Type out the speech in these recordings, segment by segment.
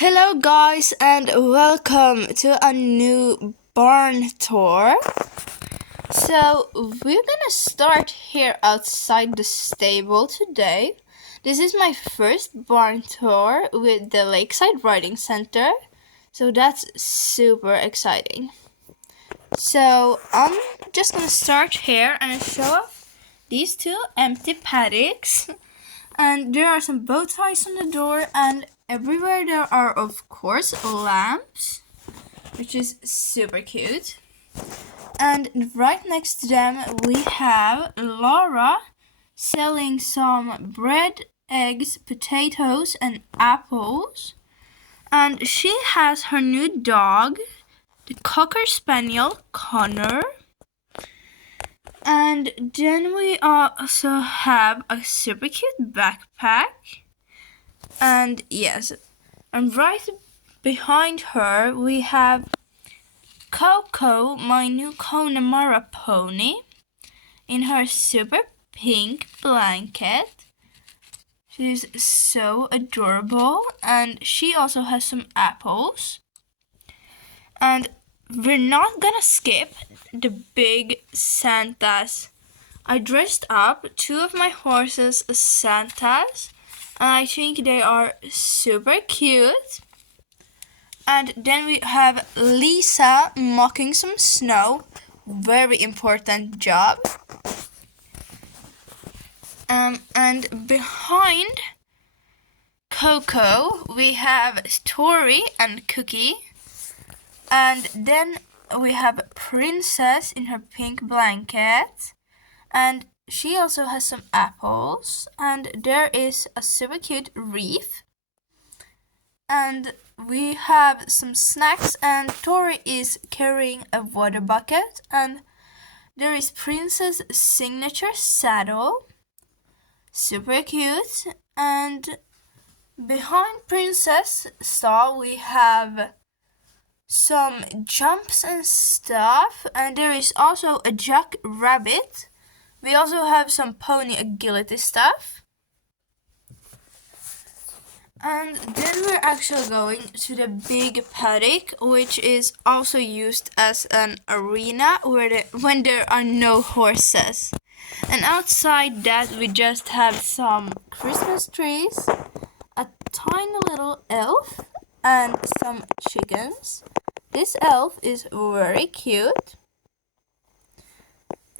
Hello, guys, and welcome to a new barn tour. So, we're gonna start here outside the stable today. This is my first barn tour with the Lakeside Riding Center, so that's super exciting. So, I'm just gonna start here and show off these two empty paddocks. And there are some bow ties on the door, and everywhere there are, of course, lamps, which is super cute. And right next to them, we have Laura selling some bread, eggs, potatoes, and apples. And she has her new dog, the Cocker Spaniel, Connor. And then we also have a super cute backpack. And yes, and right behind her we have Coco, my new Connemara pony, in her super pink blanket. She's so adorable, and she also has some apples. And we're not gonna skip the big Santas. I dressed up two of my horses as Santas, and I think they are super cute. And then we have Lisa mocking some snow. Very important job. And behind Coco, we have Tori and Cookie. And then we have Princess in her pink blanket. And she also has some apples. And there is a super cute wreath. And we have some snacks, and Tori is carrying a water bucket. And there is Princess' signature saddle. Super cute. And behind Princess' stall, we have some jumps and stuff, and there is also a jackrabbit. We also have some pony agility stuff. And then we're actually going to the big paddock, which is also used as an arena when there are no horses. And outside that we just have some Christmas trees, a tiny little elf, and some chickens. This elf is very cute.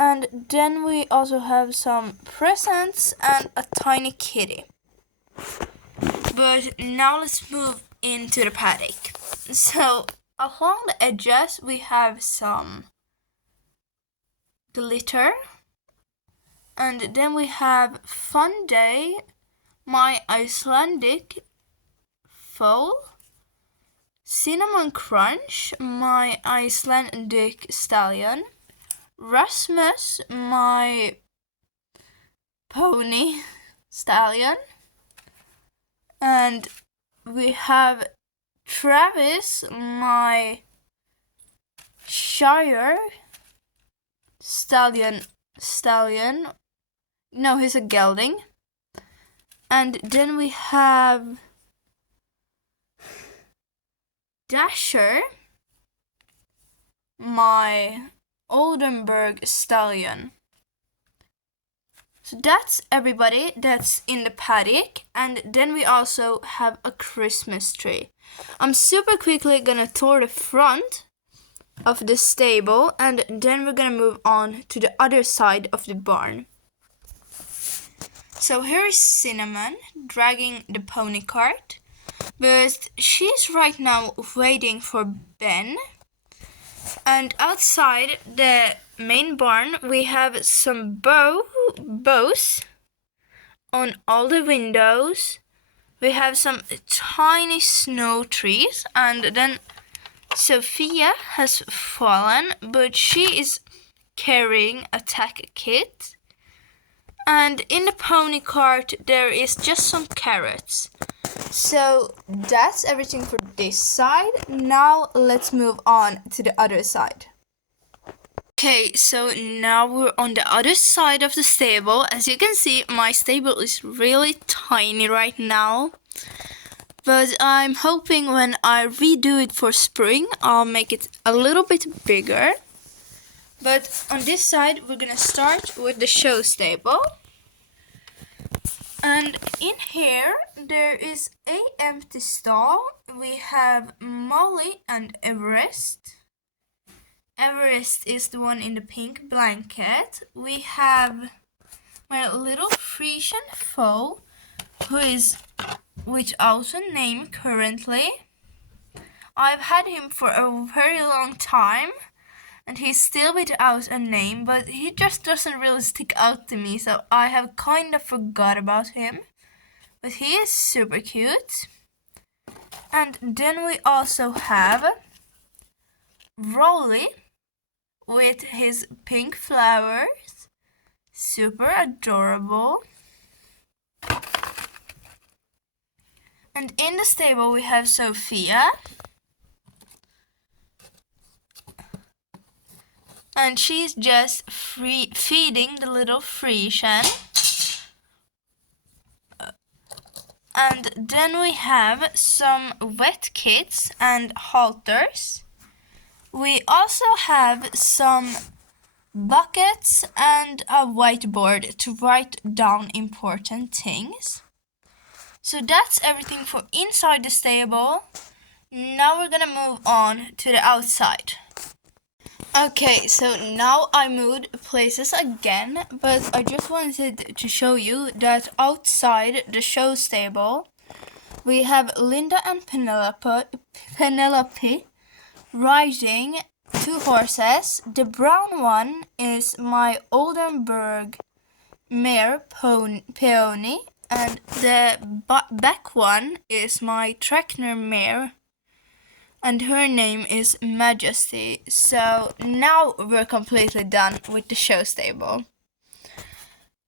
And then we also have some presents and a tiny kitty. But now let's move into the paddock. So along the edges we have some glitter. And then we have Fun Day, my Icelandic foal, Cinnamon Crunch, my Icelandic stallion, Rasmus, my pony stallion, and we have Travis, my Shire stallion. No, he's a gelding. And then we have Dasher, my Oldenburg stallion. So that's everybody that's in the paddock, and then we also have a Christmas tree. I'm super quickly gonna tour the front of the stable, and then we're gonna move on to the other side of the barn. So here is Cinnamon dragging the pony cart, but she's right now waiting for Ben. And outside the main barn we have some bows on all the windows. We have some tiny snow trees, and then Sophia has fallen, but she is carrying a tack kit. And in the pony cart there is just some carrots. So that's everything for this side. Now let's move on to the other side. Okay, so now we're on the other side of the stable. As you can see, my stable is really tiny right now. But I'm hoping when I redo it for spring, I'll make it a little bit bigger. But on this side, we're gonna start with the show stable. And in here, there is a empty stall. We have Molly and Everest. Everest is the one in the pink blanket. We have my little Frisian foe, who is without a name currently. I've had him for a very long time, and he's still without a name, but he just doesn't really stick out to me, so I have kind of forgot about him. But he is super cute. And then we also have Rolly with his pink flowers. Super adorable. And in the stable we have Sophia. And she's just feeding the little Frisian. And then we have some wet kits and halters. We also have some buckets and a whiteboard to write down important things. So that's everything for inside the stable. Now we're gonna move on to the outside. Okay, so now I moved places again, but I just wanted to show you that outside the show stable, we have Linda and Penelope riding 2 horses. The brown one is my Oldenburg mare Peony, and the back one is my Trekner mare, and her name is Majesty. So now we're completely done with the show stable.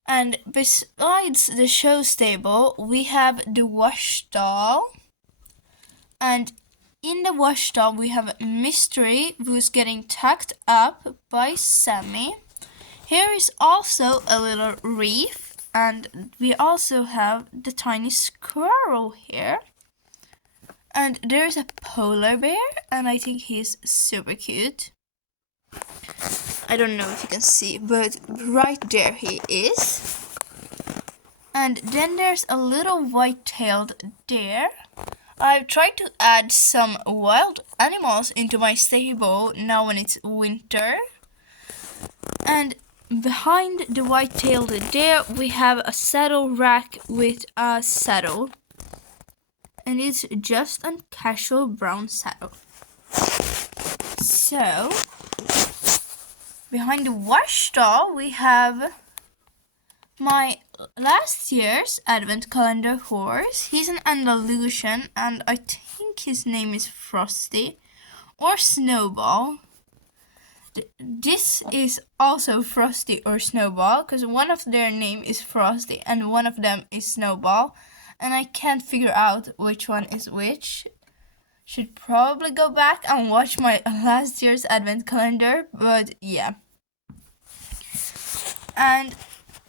And besides the show stable, we have the wash stall. And in the wash stall, we have Mystery, who's getting tucked up by Sammy. Here is also a little reef, and we also have the tiny squirrel here. And there's a polar bear, and I think he's super cute. I don't know if you can see, but right there he is. And then there's a little white-tailed deer. I've tried to add some wild animals into my stable now when it's winter. And behind the white-tailed deer, we have a saddle rack with a saddle. And it's just a casual brown saddle. So, behind the wash stall, we have my last year's advent calendar horse. He's an Andalusian, and I think his name is Frosty or Snowball. This is also Frosty or Snowball, because one of their name is Frosty and one of them is Snowball, and I can't figure out which one is which. Should probably go back and watch my last year's advent calendar, but yeah. And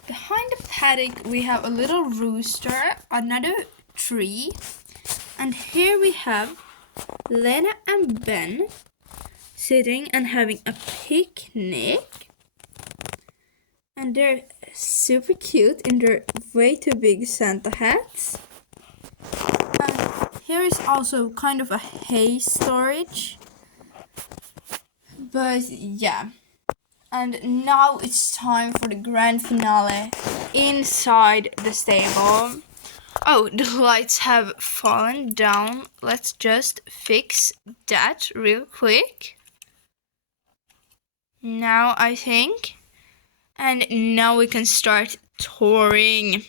behind the paddock we have a little rooster, another tree, and here we have Lena and Ben sitting and having a picnic. And they're super cute in their way too big Santa hats. And here is also kind of a hay storage. But yeah. And now it's time for the grand finale inside the stable. Oh, the lights have fallen down. Let's just fix that real quick. Now I think. And now we can start touring.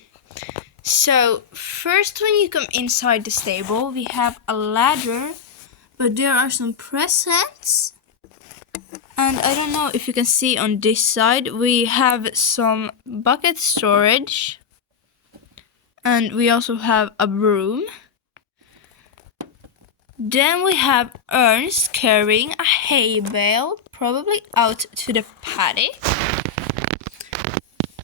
So first, when you come inside the stable, we have a ladder, but there are some presents. And I don't know if you can see on this side, we have some bucket storage. And we also have a broom. Then we have Ernst carrying a hay bale, probably out to the paddock.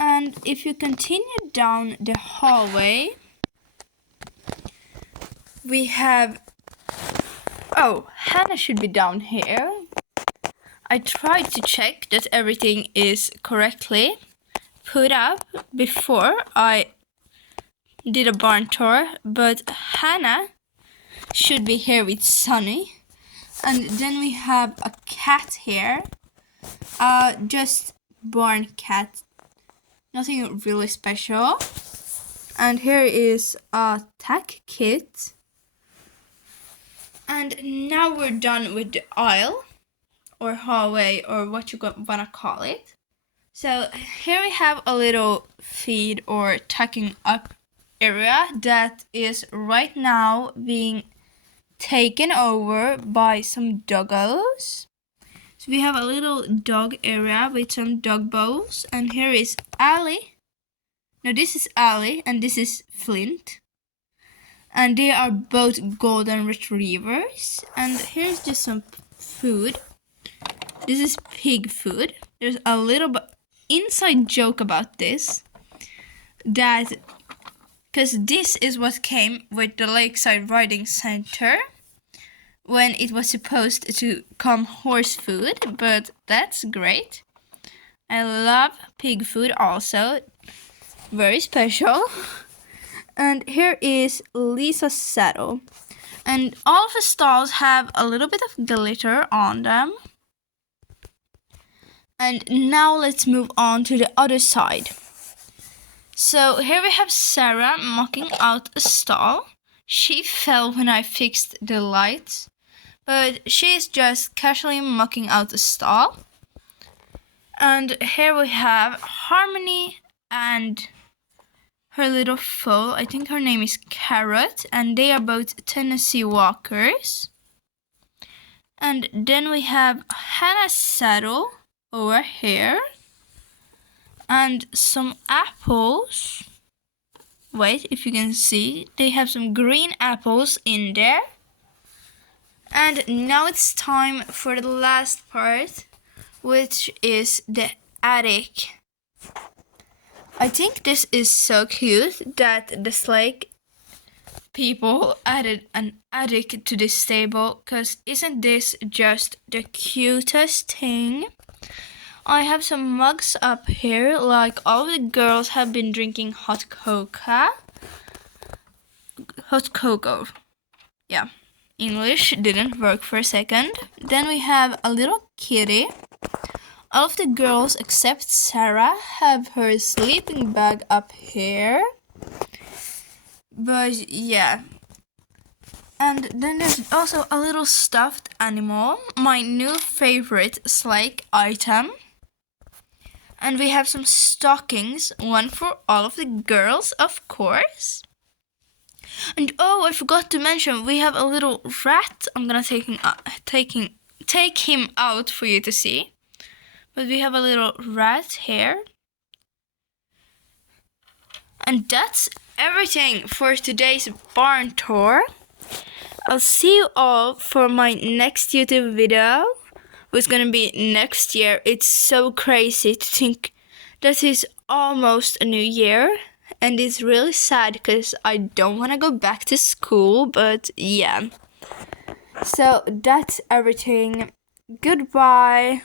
And if you continue down the hallway, we have... Oh, Hannah should be down here. I tried to check that everything is correctly put up before I did a barn tour, but Hannah should be here with Sunny. And then we have a cat here. Just barn cat. Nothing really special. And here is a tack kit. And now we're done with the aisle, or hallway, or what you wanna call it. So here we have a little feed or tacking up area that is right now being taken over by some doggos. So we have a little dog area with some dog bowls, and here is Ali. No, this is Ali and this is Flint. And they are both golden retrievers. And here's just some food. This is pig food. There's a little inside joke about this. That, because this is what came with the Lakeside Riding Center when it was supposed to come horse food, but that's great. I love pig food also. Very special. And here is Lisa's saddle. And all of the stalls have a little bit of glitter on them. And now let's move on to the other side. So here we have Sarah mucking out a stall. She fell when I fixed the lights, but she's just casually mucking out a stall. And here we have Harmony and her little foal. I think her name is Carrot, and they are both Tennessee Walkers. And then we have Hannah's saddle over here. And some apples. Wait, if you can see, they have some green apples in there. And now it's time for the last part, which is the attic. I think this is so cute that the Slake people added an attic to this stable, because isn't this just the cutest thing? I have some mugs up here, like all the girls have been drinking hot cocoa. Hot cocoa. Yeah, English didn't work for a second. Then we have a little kitty. All of the girls except Sarah have her sleeping bag up here. But yeah. And then there's also a little stuffed animal, my new favorite Slake item. And we have some stockings, one for all of the girls, of course. And oh, I forgot to mention, we have a little rat. I'm gonna take him out for you to see. But we have a little rat here. And that's everything for today's barn tour. I'll see you all for my next YouTube video, which is gonna be next year. It's so crazy to think that is almost a new year. And it's really sad because I don't want to go back to school, but yeah. So that's everything. Goodbye.